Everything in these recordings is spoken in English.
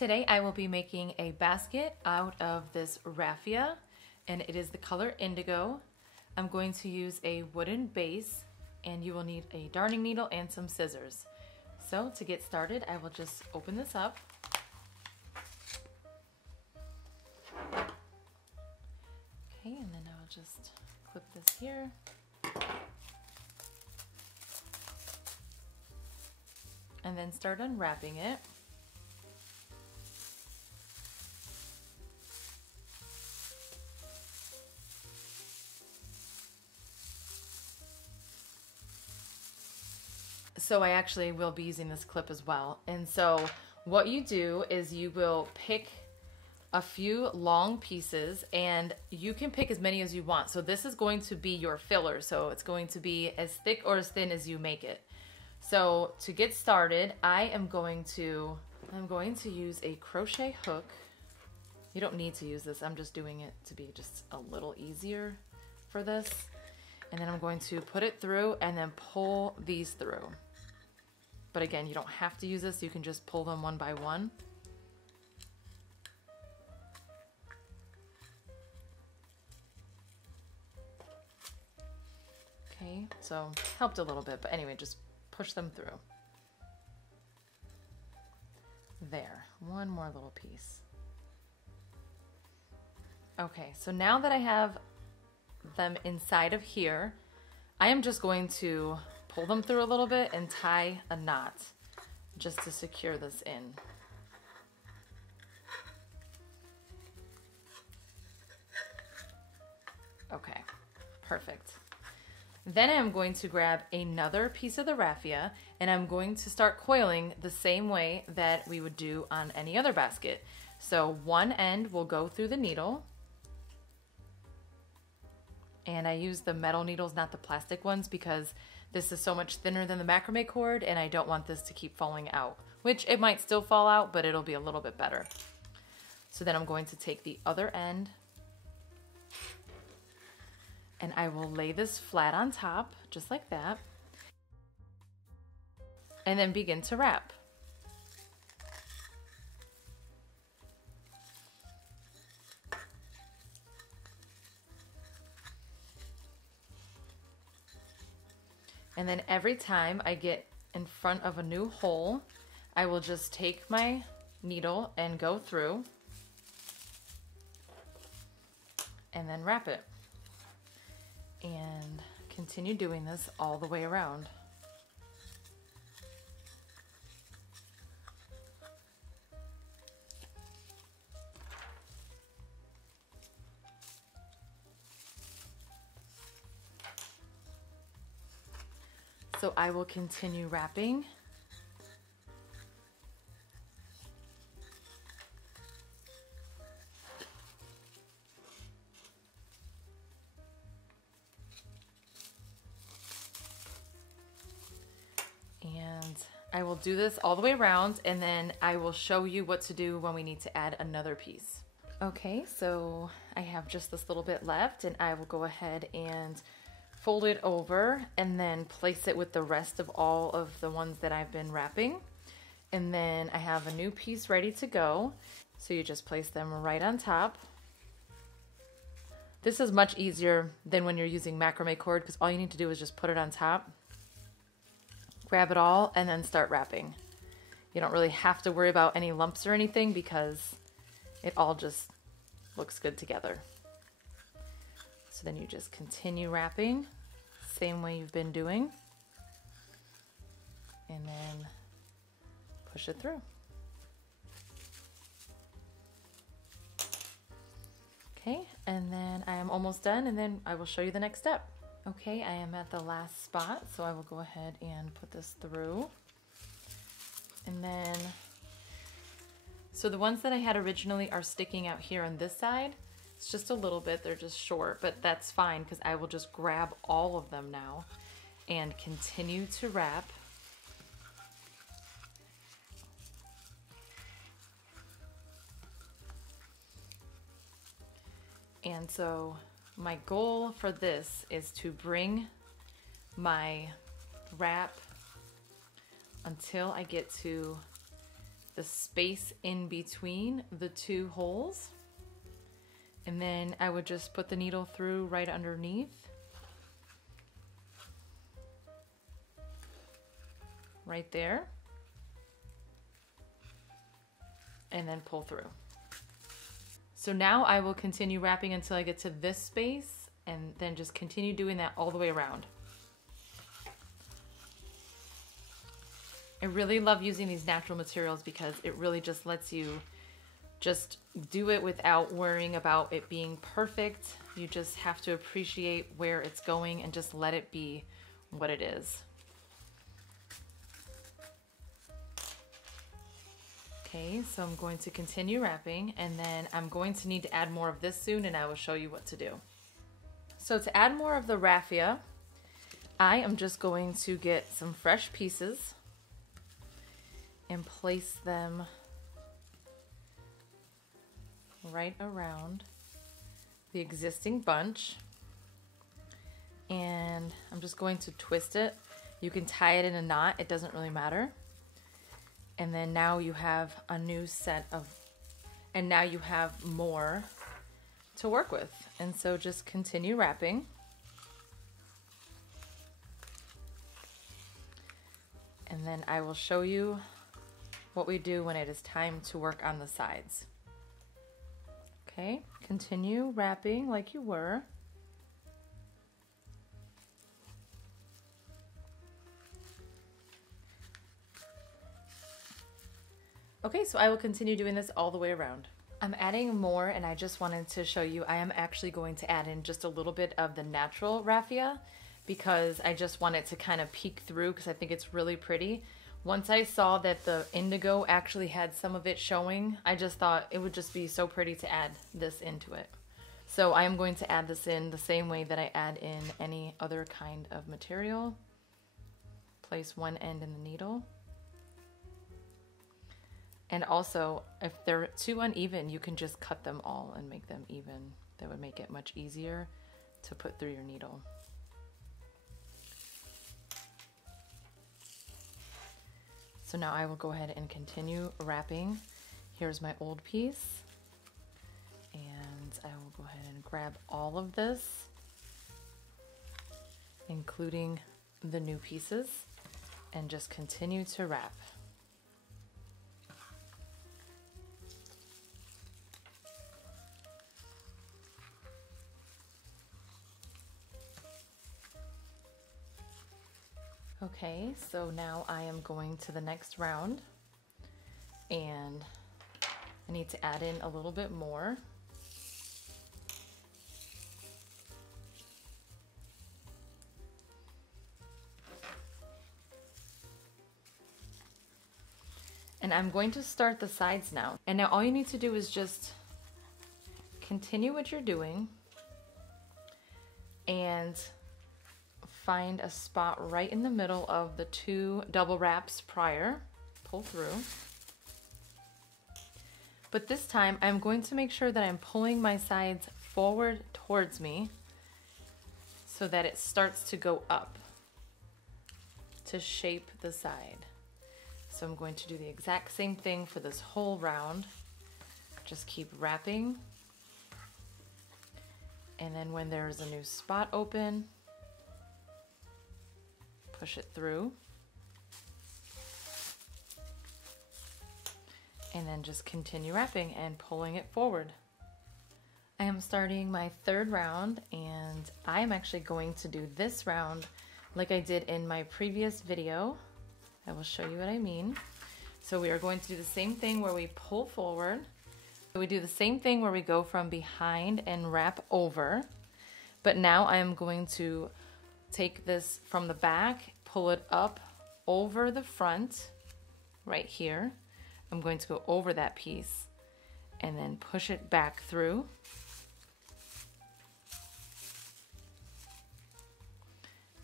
Today I will be making a basket out of this raffia, and it is the color indigo. I'm going to use a wooden base, and you will need a darning needle and some scissors. So to get started, I will just open this up. Okay, and then I'll just clip this here. And then start unwrapping it. So I actually will be using this clip as well. And so what you do is you will pick a few long pieces, and you can pick as many as you want. So this is going to be your filler. So it's going to be as thick or as thin as you make it. So to get started, I'm going to use a crochet hook. You don't need to use this. I'm just doing it to be just a little easier for this. And then I'm going to put it through and then pull these through. But again, you don't have to use this. You can just pull them one by one. Okay, so helped a little bit, but anyway, just push them through. There, one more little piece. Okay, so now that I have them inside of here, I am just going to pull them through a little bit and tie a knot just to secure this in. Okay, perfect. Then I'm going to grab another piece of the raffia, and I'm going to start coiling the same way that we would do on any other basket. So one end will go through the needle, and I use the metal needles, not the plastic ones, because this is so much thinner than the macrame cord, and I don't want this to keep falling out, which it might still fall out, but it'll be a little bit better. So then I'm going to take the other end, and I will lay this flat on top, just like that, and then begin to wrap. And then every time I get in front of a new hole, I will just take my needle and go through and then wrap it. And continue doing this all the way around. So I will continue wrapping. And I will do this all the way around, and then I will show you what to do when we need to add another piece. Okay, so I have just this little bit left, and I will go ahead and fold it over and then place it with the rest of all of the ones that I've been wrapping. And then I have a new piece ready to go. So you just place them right on top. This is much easier than when you're using macrame cord, because all you need to do is just put it on top, grab it all, and then start wrapping. You don't really have to worry about any lumps or anything because it all just looks good together. So then you just continue wrapping, same way you've been doing, and then push it through. Okay, and then I am almost done, and then I will show you the next step. Okay, I am at the last spot, so I will go ahead and put this through. And then, so the ones that I had originally are sticking out here on this side. It's just a little bit, they're just short, but that's fine because I will just grab all of them now and continue to wrap. And so my goal for this is to bring my wrap until I get to the space in between the two holes. And then I would just put the needle through right underneath. Right there. And then pull through. So now I will continue wrapping until I get to this space and then just continue doing that all the way around. I really love using these natural materials because it really just lets you just do it without worrying about it being perfect. You just have to appreciate where it's going and just let it be what it is. Okay, so I'm going to continue wrapping, and then I'm going to need to add more of this soon, and I will show you what to do. So to add more of the raffia, I am just going to get some fresh pieces and place them right around the existing bunch. And I'm just going to twist it. You can tie it in a knot, it doesn't really matter. And then now you have a new set of, and now you have more to work with. And so just continue wrapping. And then I will show you what we do when it is time to work on the sides. Okay, continue wrapping like you were. Okay, so I will continue doing this all the way around. I'm adding more, and I just wanted to show you I am actually going to add in just a little bit of the natural raffia because I just want it to kind of peek through because I think it's really pretty. Once I saw that the indigo actually had some of it showing, I just thought it would just be so pretty to add this into it. So I am going to add this in the same way that I add in any other kind of material. Place one end in the needle. And also, if they're too uneven, you can just cut them all and make them even. That would make it much easier to put through your needle. So now I will go ahead and continue wrapping. Here's my old piece. And I will go ahead and grab all of this, including the new pieces, and just continue to wrap. Okay, so now I am going to the next round, and I need to add in a little bit more. And I'm going to start the sides now. And now all you need to do is just continue what you're doing and find a spot right in the middle of the two double wraps prior. Pull through. But this time I'm going to make sure that I'm pulling my sides forward towards me so that it starts to go up to shape the side. So I'm going to do the exact same thing for this whole round. Just keep wrapping. And then when there's a new spot open, push it through. And then just continue wrapping and pulling it forward. I am starting my third round, and I am actually going to do this round like I did in my previous video. I will show you what I mean. So we are going to do the same thing where we pull forward. We do the same thing where we go from behind and wrap over. But now I am going to take this from the back, pull it up over the front, right here. I'm going to go over that piece and then push it back through.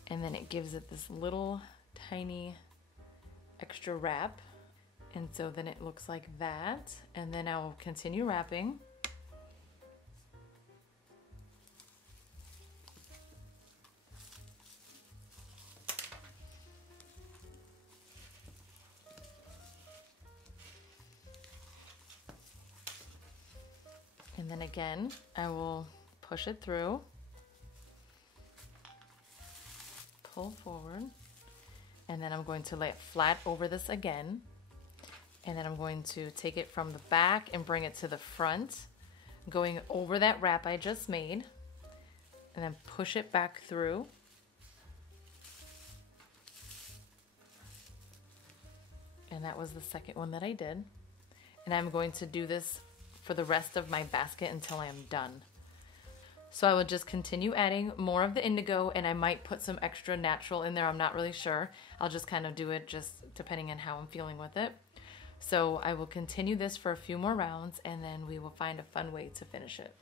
And then it gives it this little tiny extra wrap. And so then it looks like that. And then I will continue wrapping. And then again, I will push it through, pull forward, and then I'm going to lay it flat over this again. And then I'm going to take it from the back and bring it to the front, going over that wrap I just made, and then push it back through. And that was the second one that I did. And I'm going to do this for the rest of my basket until I am done. So I will just continue adding more of the indigo, and I might put some extra natural in there. I'm not really sure. I'll just kind of do it just depending on how I'm feeling with it. So I will continue this for a few more rounds, and then we will find a fun way to finish it.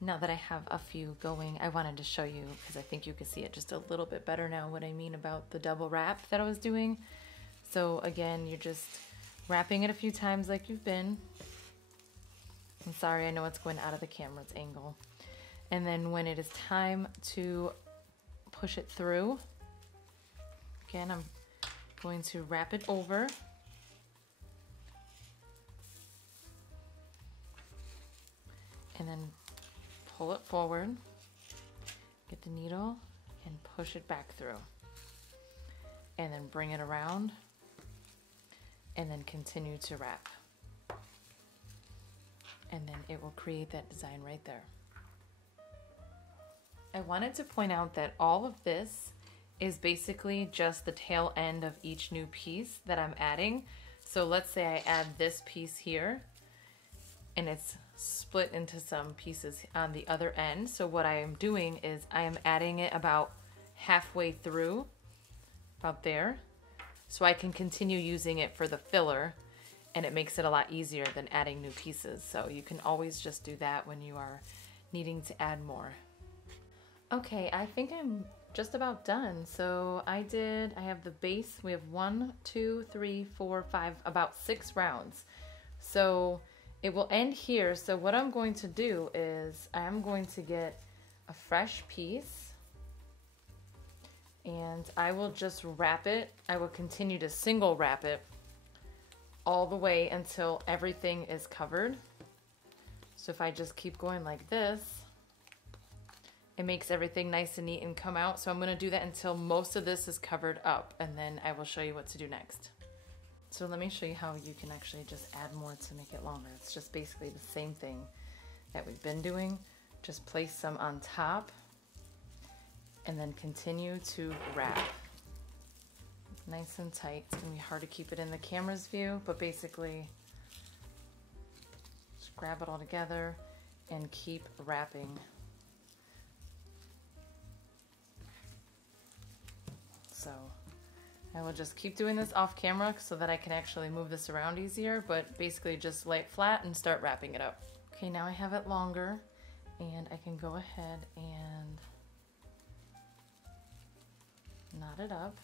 Now that I have a few going, I wanted to show you, because I think you can see it just a little bit better now, what I mean about the double wrap that I was doing. So again, you're just wrapping it a few times like you've been. I'm sorry, I know it's going out of the camera's angle. And then when it is time to push it through, again, I'm going to wrap it over. And then pull it forward, get the needle and push it back through. And then bring it around and then continue to wrap. And then it will create that design right there. I wanted to point out that all of this is basically just the tail end of each new piece that I'm adding. So let's say I add this piece here and it's split into some pieces on the other end. So what I am doing is I am adding it about halfway through, about there, so I can continue using it for the filler, and it makes it a lot easier than adding new pieces. So you can always just do that when you are needing to add more. Okay, I think I'm just about done. So I have the base. We have 1, 2, 3, 4, 5, about 6 rounds. So it will end here. So what I'm going to do is I'm going to get a fresh piece and I will just wrap it. I will continue to single wrap it all the way until everything is covered. So if I just keep going like this, it makes everything nice and neat and come out. So I'm going to do that until most of this is covered up, and then I will show you what to do next. So let me show you how you can actually just add more to make it longer. It's just basically the same thing that we've been doing. Just place some on top and then continue to wrap. Nice and tight. It's gonna be hard to keep it in the camera's view, but basically just grab it all together and keep wrapping. So I will just keep doing this off camera so that I can actually move this around easier, but basically just lay it flat and start wrapping it up. Okay, now I have it longer and I can go ahead and knot it up.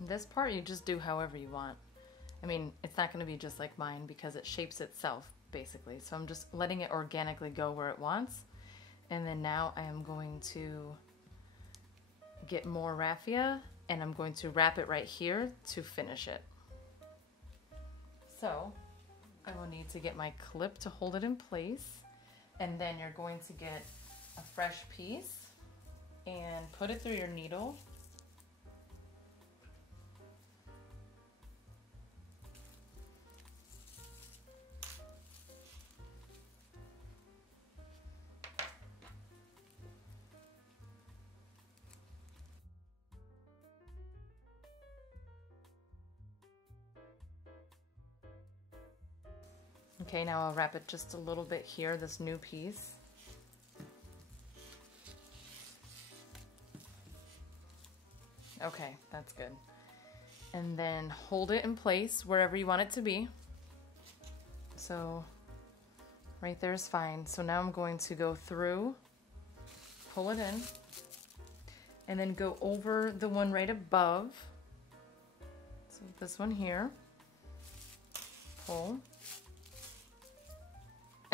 This part you just do however you want. I mean, it's not going to be just like mine because it shapes itself basically. So I'm just letting it organically go where it wants. And then now I am going to get more raffia and I'm going to wrap it right here to finish it. So I will need to get my clip to hold it in place, and then you're going to get a fresh piece and put it through your needle. Okay, now I'll wrap it just a little bit here, this new piece. Okay, that's good. And then hold it in place wherever you want it to be. So right there is fine. So now I'm going to go through, pull it in, and then go over the one right above. So this one here, pull.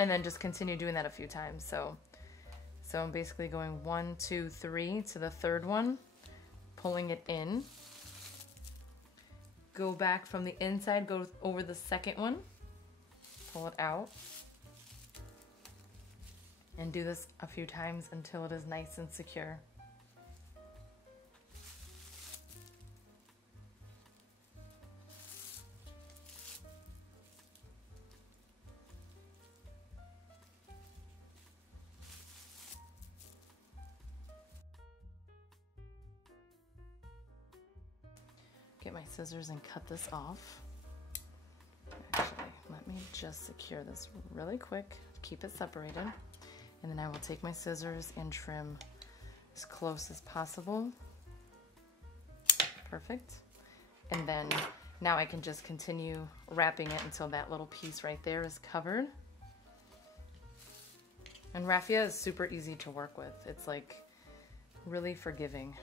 And then just continue doing that a few times. So I'm basically going 1, 2, 3 to the third one, pulling it in, go back from the inside, go over the second one, pull it out, and do this a few times until it is nice and secure. Get my scissors and cut this off. Actually, let me just secure this really quick to keep it separated. And then I will take my scissors and trim as close as possible. Perfect. And then now I can just continue wrapping it until that little piece right there is covered. And raffia is super easy to work with. It's like really forgiving.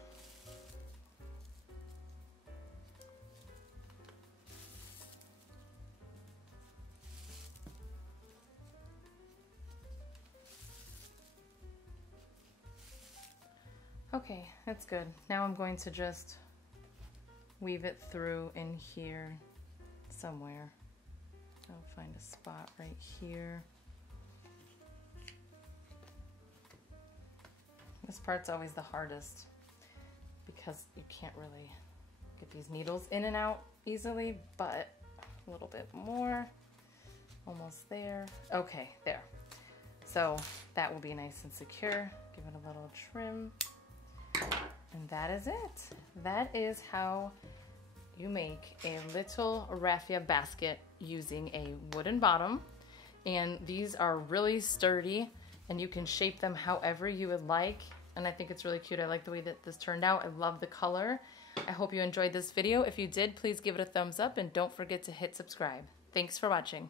Okay, that's good. Now I'm going to just weave it through in here somewhere. I'll find a spot right here. This part's always the hardest because you can't really get these needles in and out easily, but a little bit more. Almost there. Okay, there. So that will be nice and secure. Give it a little trim. And that is it. That is how you make a little raffia basket using a wooden bottom. And these are really sturdy and you can shape them however you would like. And I think it's really cute. I like the way that this turned out. I love the color. I hope you enjoyed this video. If you did, please give it a thumbs up and don't forget to hit subscribe. Thanks for watching.